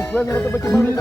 Después nosotros bagaimana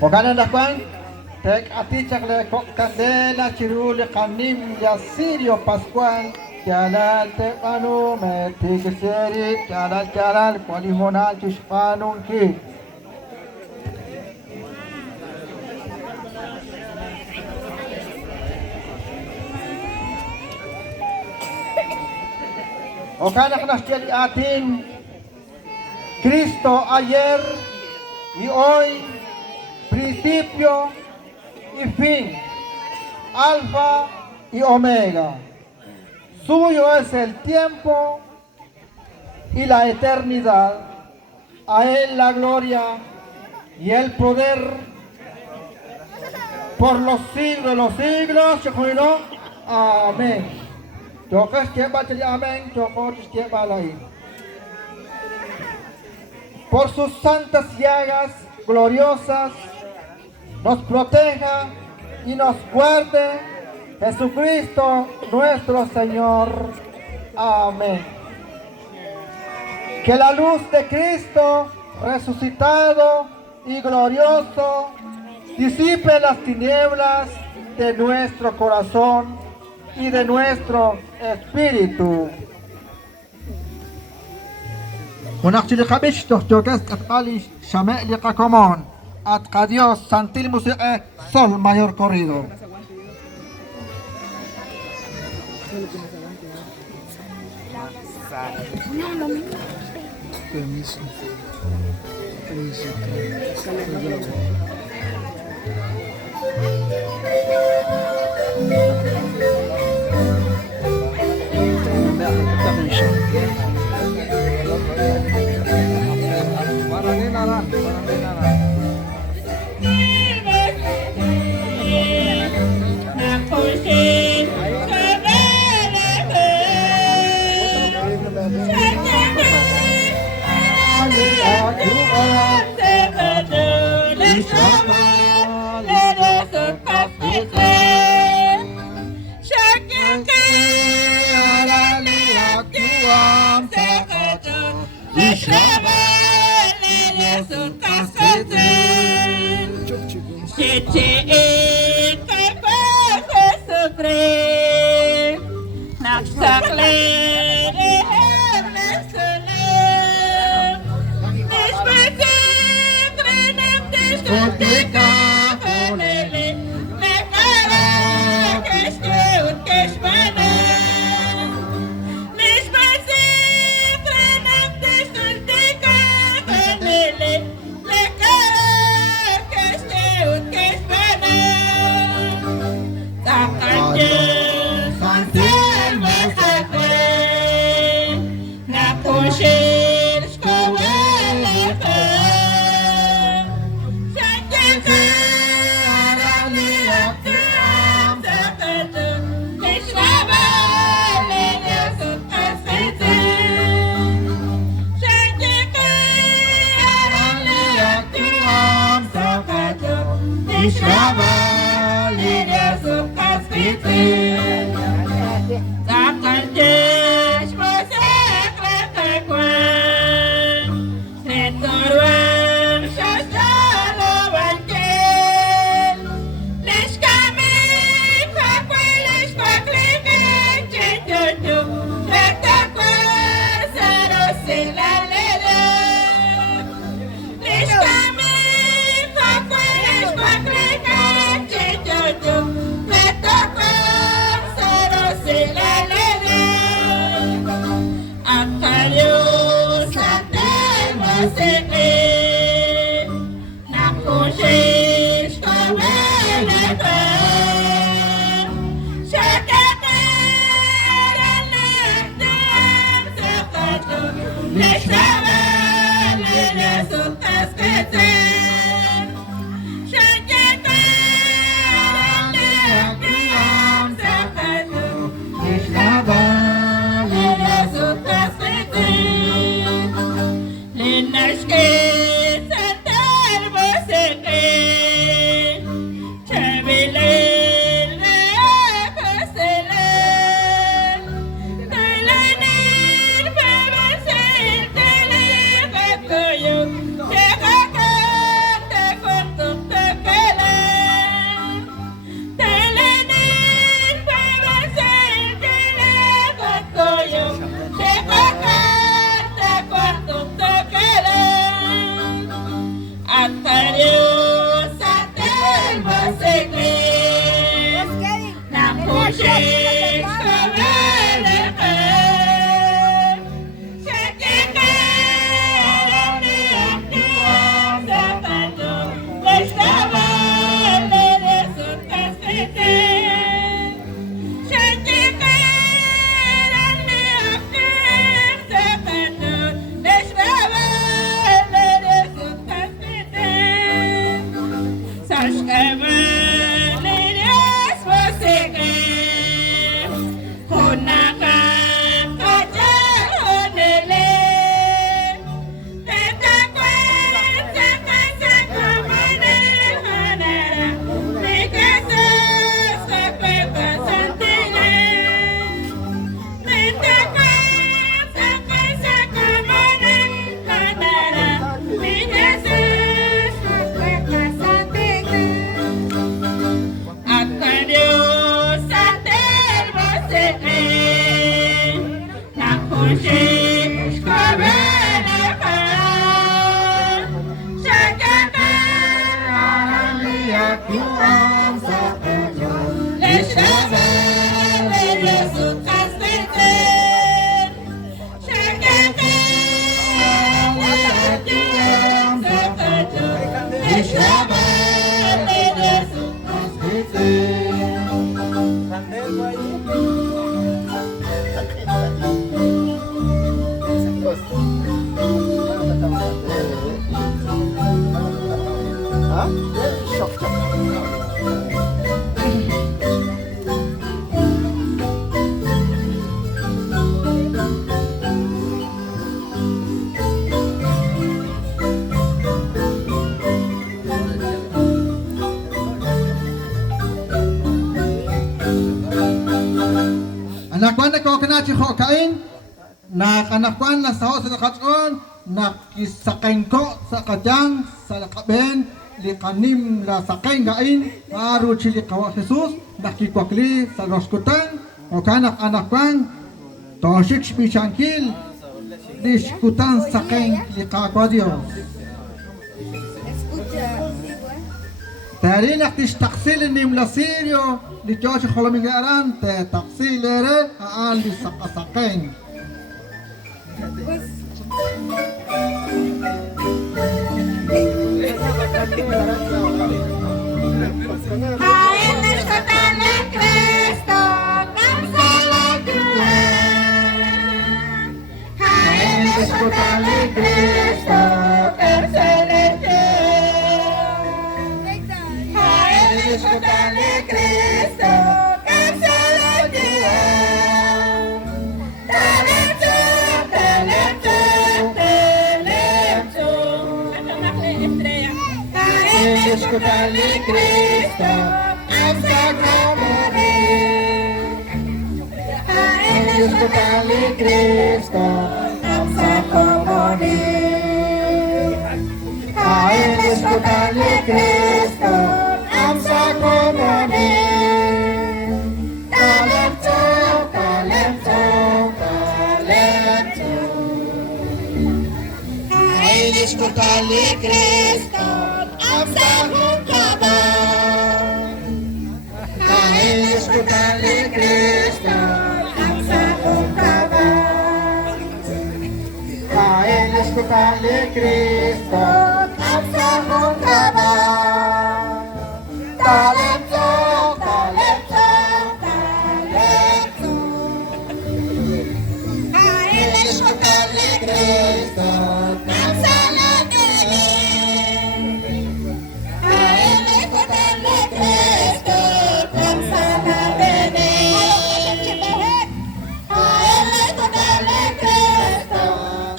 Pagana nakwan, tek atichak le candela chirule kanim ya Cirio Pascual, Kialal te anu me tigiseri, kialal polihonal chishpanun ki. Okanak nastiali atin Cristo ayer y hoy, principio y fin, alfa y omega. Suyo es el tiempo y la eternidad. A él la gloria y el poder por los siglos de los siglos. Amén. Amén. Por sus santas llagas gloriosas nos proteja y nos guarde Jesucristo nuestro Señor. Amén. Que la luz de Cristo resucitado y glorioso disipe las tinieblas de nuestro corazón y de nuestro espíritu. ونقتل خبيش تحتوكس أتقالي شمال لقاكمون أتقاديوس سانتيل موسيقى sol mayor corrido. Permiso. Let's Anakwan na ko kana chiho kain na kanakwan na sa sa katron na kisakain ko sa kadyang sa kaben likanim la sakain gain aru chili kawa Jesus nakikwakli sa roskutan o kanak anakwan toshik spichankil diskutan sakain likakwa Dios. تارين اختش تقصيل النيم لسيريو لجوش خلومي غيران تقصيل ري آل لسقسقين Escutale Cristo, canceladura. Talento, talento, talento. Escutale Cristo, hasta como Escutale Cristo, hasta como Escutale Cristo. Talento, talento, talento. Ay, escutale Cristo, hasta nunca. Ay, escutale Cristo, hasta nunca. Ay, escutale Cristo, hasta nunca. Talento, talento, talento. A él escutarle Cristo, cancelador. A él escutarle Cristo, cancelador. A él escutarle Cristo,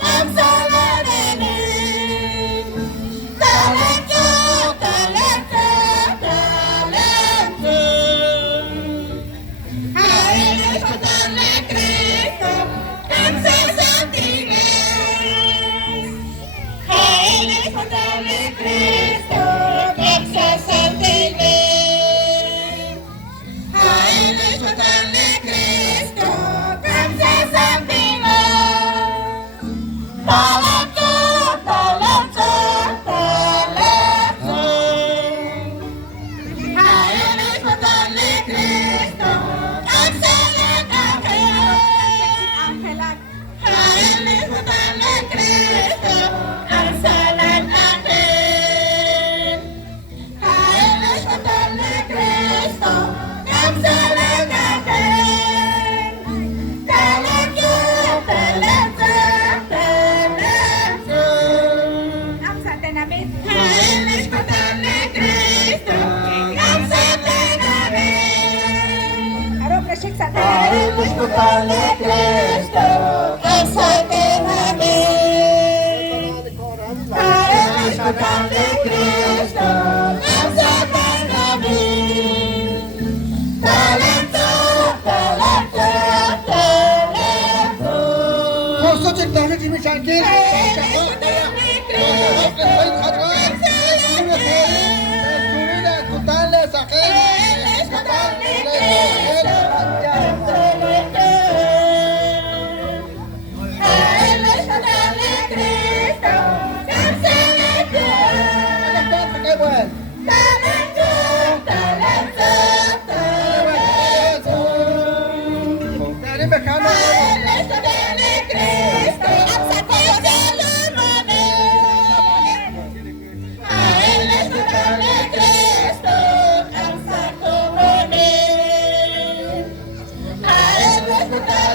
cancelador. Talento, talento. Escutale Cristo, exaltadme. Escutale Cristo, exaltadme. Talento, talento, talento. Koso çekti kimi şarkı.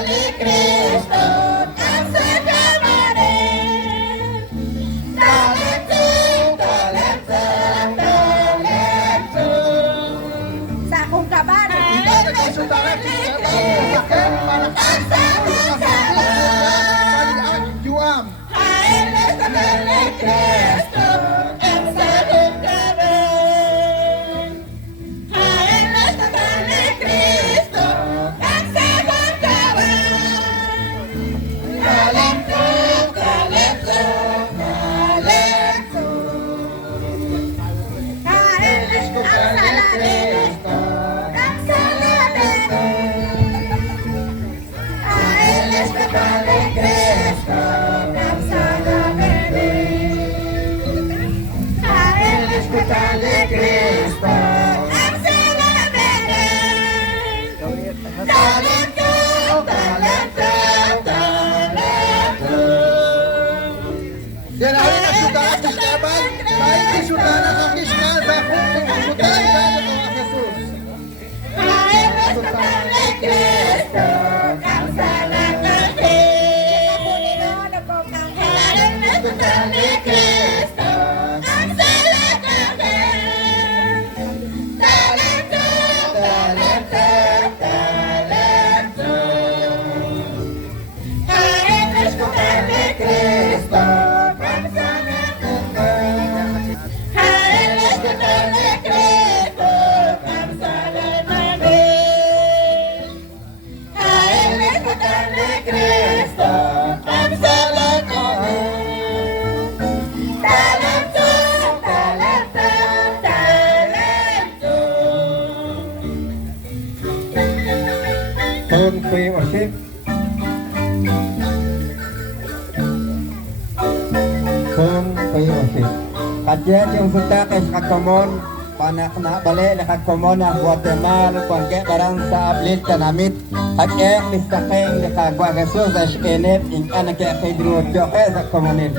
ni Cristo, ang sa kamarin. Talento, talento, talento. Sa akong kabanan, Saudara kita para ang sa akong kabanan. Juam. Haeles ni Cristo, ang sa akong kabanan. Haeles ni Cristo, ang sa akong kabanan. Talento, talento, talento. Haeles ang saladero, ang saladero. Haeles ni Cristo, ang saladero. Haeles ni Cristo, ang saladero. Talento, talento, talento. Yan ay saudara Esteban, baik saudara kakiskan sa pagpuputan sa Jesus. Haeles ni Cristo, ang saladero. Haeles ni Cristo, ang saladero. Talento, talento, talento. Haeles ni Cristo, ang saladero. Haeles ni Cristo, ang saladero. Haeles ni Cristo, ang saladero. Talento, talento, talento. Turn to worship. Turn to worship. Kajian yung suta kay kakomon panak na balik na kakomon ang Guatemala pangke barang sa ablit kanamit hak-ek listakeng na kagwa Jesus as kenet ing anak kay kay dro sa komonin.